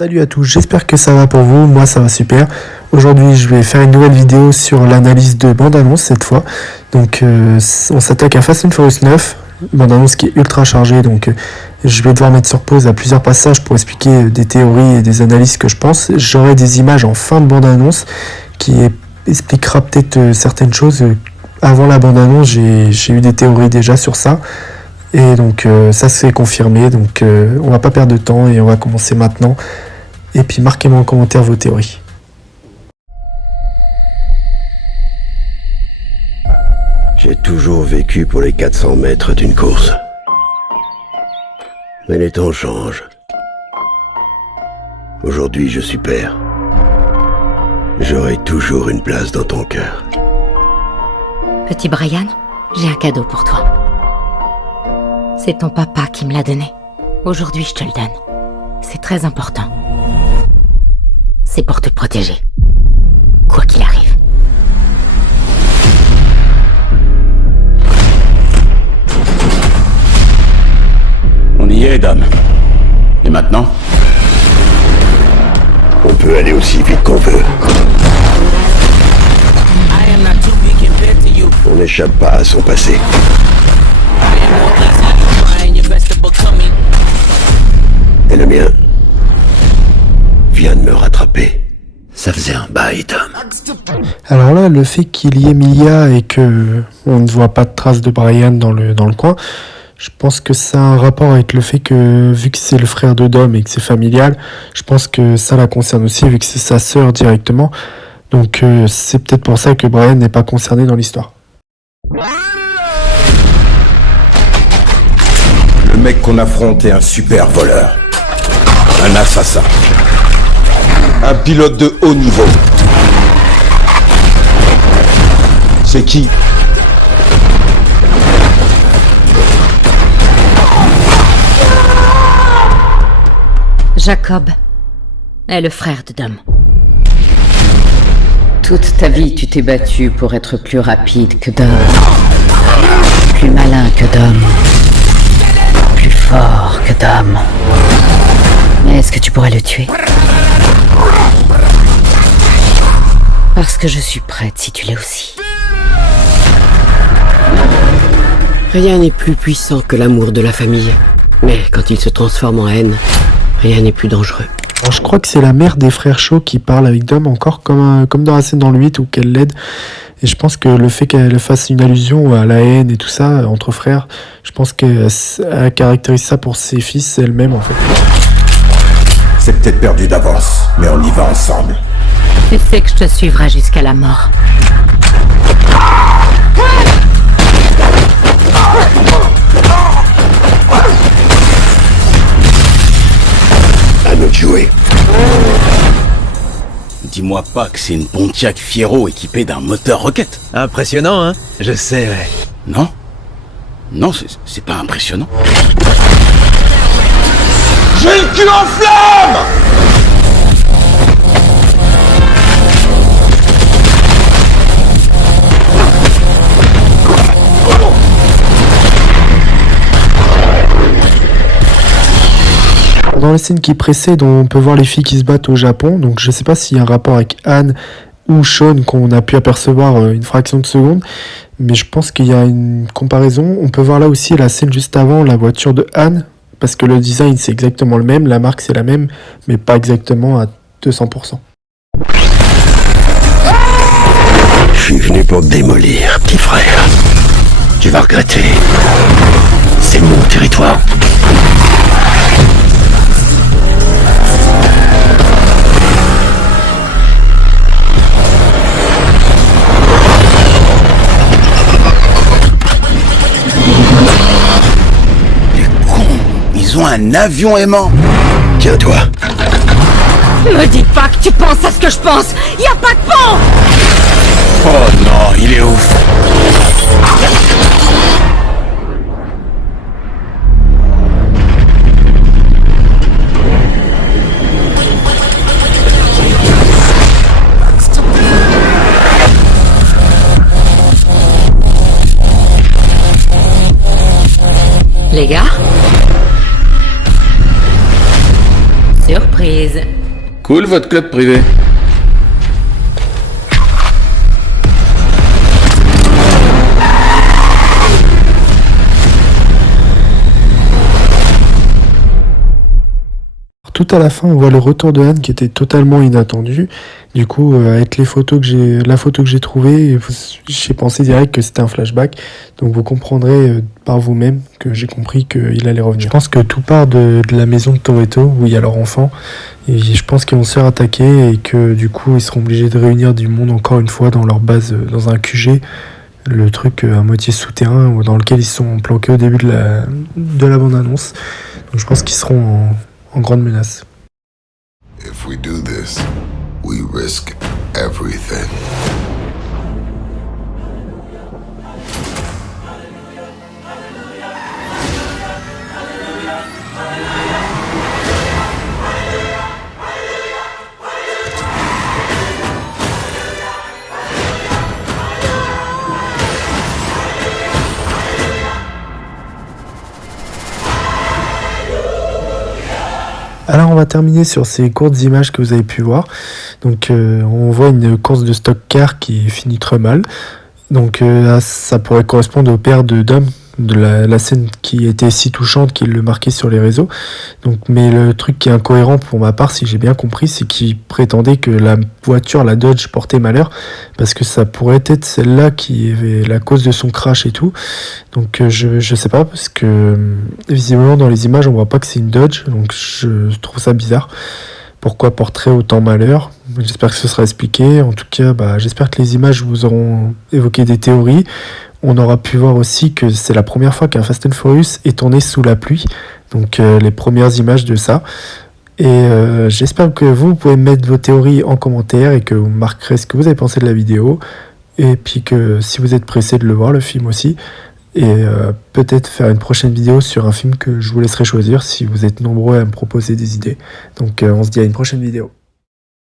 Salut à tous, j'espère que ça va pour vous, moi ça va super. Aujourd'hui je vais faire une nouvelle vidéo sur l'analyse de bande-annonce cette fois. Donc on s'attaque à Fast and Furious 9, bande-annonce qui est ultra chargée, donc je vais devoir mettre sur pause à plusieurs passages pour expliquer des théories et des analyses que je pense. J'aurai des images en fin de bande-annonce qui expliquera peut-être certaines choses. Avant la bande-annonce j'ai eu des théories déjà sur ça. Et donc ça s'est confirmé, donc on va pas perdre de temps et on va commencer maintenant. Et puis marquez-moi en commentaire vos théories. J'ai toujours vécu pour les 400 mètres d'une course. Mais les temps changent. Aujourd'hui, je suis père. J'aurai toujours une place dans ton cœur. Petit Brian, j'ai un cadeau pour toi. C'est ton papa qui me l'a donné. Aujourd'hui, je te le donne. C'est très important. C'est pour te protéger. Quoi qu'il arrive. On y est, dame. Et maintenant? On peut aller aussi vite qu'on veut. On n'échappe pas à son passé. Et le mien vient de me rattraper. Ça faisait un bail, Tom. Alors là, le fait qu'il y ait Mia et que on ne voit pas de traces de Brian dans le coin, je pense que ça a un rapport avec le fait que, vu que c'est le frère de Dom et que c'est familial, je pense que ça la concerne aussi, vu que c'est sa sœur directement. Donc c'est peut-être pour ça que Brian n'est pas concerné dans l'histoire. Le mec qu'on affronte est un super voleur. Un assassin. Un pilote de haut niveau. C'est qui? Jacob est le frère de Dom. Toute ta vie, tu t'es battu pour être plus rapide que Dom, plus malin que Dom, plus fort que Dom. Mais est-ce que tu pourrais le tuer? Parce que je suis prête si tu l'es aussi. Rien n'est plus puissant que l'amour de la famille. Mais quand il se transforme en haine, rien n'est plus dangereux. Alors, je crois que c'est la mère des frères Shaw qui parle avec Dom, encore comme dans la scène dans le 8 où qu'elle l'aide. Et je pense que le fait qu'elle fasse une allusion à la haine et tout ça entre frères, je pense qu'elle caractérise ça pour ses fils elle-même en fait. C'est peut-être perdu d'avance, mais on y va ensemble. Tu sais que je te suivrai jusqu'à la mort. À nous de jouer. Dis-moi pas que c'est une Pontiac Fiero équipée d'un moteur roquette. Impressionnant, hein? Je sais, ouais. Non? Non, c'est pas impressionnant. J'ai le cul en flamme! Dans la scène qui précède, on peut voir les filles qui se battent au Japon, donc je sais pas s'il y a un rapport avec Anne ou Sean qu'on a pu apercevoir une fraction de seconde, mais je pense qu'il y a une comparaison. On peut voir là aussi la scène juste avant, la voiture de Anne, parce que le design c'est exactement le même, la marque c'est la même, mais pas exactement à 200%. Je suis venu pour te démolir, petit frère. Tu vas regretter. C'est mon territoire. Ils ont un avion aimant. Tiens-toi. Me dis pas que tu penses à ce que je pense. Y a pas de pont. Oh non, il est ouf. Les gars, Surprise. Cool votre club privé. Tout à la fin, on voit le retour de Anne qui était totalement inattendu. Du coup, avec la photo que j'ai trouvée, j'ai pensé direct que c'était un flashback. Donc vous comprendrez par vous-même que j'ai compris qu'il allait revenir. Je pense que tout part de la maison de Toretto où il y a leur enfant. Et je pense qu'ils vont se faire attaquer et que du coup, ils seront obligés de réunir du monde encore une fois dans leur base, dans un QG. Le truc à moitié souterrain dans lequel ils sont planqués au début de la bande-annonce. Donc je pense qu'ils seront en grande menace. If we do this, we risk everything. Alors on va terminer sur ces courtes images que vous avez pu voir. Donc on voit une course de stock car qui finit très mal. Donc ça pourrait correspondre au père de Dom, de la scène qui était si touchante qu'il le marquait sur les réseaux. Donc, mais le truc qui est incohérent pour ma part, si j'ai bien compris, c'est qu'il prétendait que la voiture, la Dodge, portait malheur, parce que ça pourrait être celle-là qui est la cause de son crash et tout. Donc je sais pas, parce que visiblement dans les images on voit pas que c'est une Dodge, donc je trouve ça bizarre. Pourquoi porterait autant malheur? J'espère que ce sera expliqué. En tout cas, j'espère que les images vous auront évoqué des théories. On aura pu voir aussi que c'est la première fois qu'un Fast and Furious est tourné sous la pluie. Donc les premières images de ça. Et j'espère que vous pouvez mettre vos théories en commentaire et que vous marquerez ce que vous avez pensé de la vidéo. Et puis que si vous êtes pressé de le voir, le film aussi. Et peut-être faire une prochaine vidéo sur un film que je vous laisserai choisir si vous êtes nombreux à me proposer des idées. Donc on se dit à une prochaine vidéo.